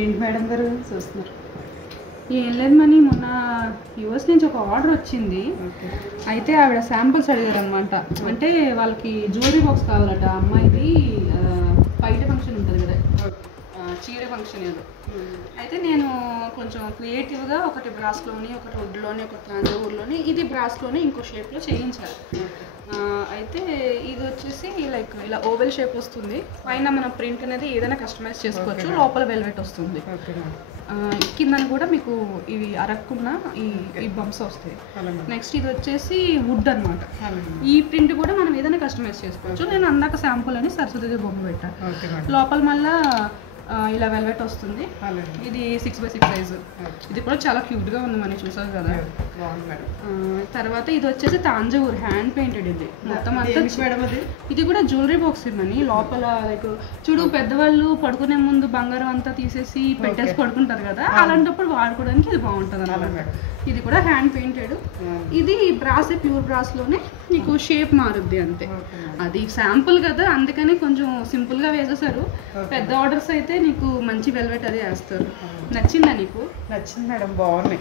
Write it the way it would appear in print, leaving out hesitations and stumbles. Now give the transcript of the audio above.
ఏంటి మేడం గారు చూస్తున్నారు? ఏం లేదు మనీ, మొన్న యూఎస్ నుంచి ఒక ఆర్డర్ వచ్చింది. అయితే ఆవిడ శాంపుల్స్ అడిగారు అనమాట. అంటే వాళ్ళకి జ్యువెలరీ బాక్స్ కావాలట. అమ్మాయిది బయట ఫంక్షన్ ఉంటుంది కదా, చీర ఫంక్షన్ ఏదో. అయితే నేను కొంచెం క్రియేటివ్గా ఒకటి బ్రాస్లోని, ఒకటి వుడ్లోని, ఒకటి తాంజావూర్లోని, ఇది బ్రాస్లోని ఇంకో షేప్లో చేయించాలి. అయితే ఇది వచ్చేసి లైక్ ఇలా ఓవెల్ షేప్ వస్తుంది. పైన మన ప్రింట్ అనేది ఏదైనా కస్టమైజ్ చేసుకోవచ్చు. లోపల వెల్వెట్ వస్తుంది. కిందని కూడా మీకు ఇవి అరక్కున్న ఈ బంప్స్ వస్తాయి. నెక్స్ట్ ఇది వచ్చేసి వుడ్ అనమాట. ఈ ప్రింట్ కూడా మనం ఏదైనా కస్టమైజ్ చేసుకోవచ్చు. నేను అందాక శాంపుల్ అని సరస్వతి బొమ్మ పెట్టాను. లోపల మళ్ళీ ఇలా వెల్వెట్ వస్తుంది. ఇది 6x6 సైజు. ఇది కూడా చాలా క్యూట్గా ఉంది, మనం చూసారు కదా. తర్వాత ఇది వచ్చేసి తాంజావూర్ హ్యాండ్ పెయింటెడ్. ఇది మొత్తం అంతా ఇది కూడా జ్యువెలరీ బాక్స్ ఇవ్వని. లోపల లైక్ చూడు, పెద్దవాళ్ళు పడుకునే ముందు బంగారం అంతా తీసేసి పెట్టేసి పడుకుంటారు కదా, అలాంటప్పుడు వాడుకోవడానికి ఇది బాగుంటుంది అన్నమాట. ఇది కూడా హ్యాండ్ పెయింటెడ్. ఇది బ్రాస్, ప్యూర్ బ్రాస్లోనే నీకు షేప్ మారుద్ది అంతే. అది శాంపుల్ కదా, అందుకని కొంచెం సింపుల్గా వేసేసారు. పెద్ద ఆర్డర్స్ అయితే నీకు మంచి వెల్వెట్ అది వేస్తారు. నచ్చిందా నీకు? నచ్చింది మేడం, బాగున్నాయి.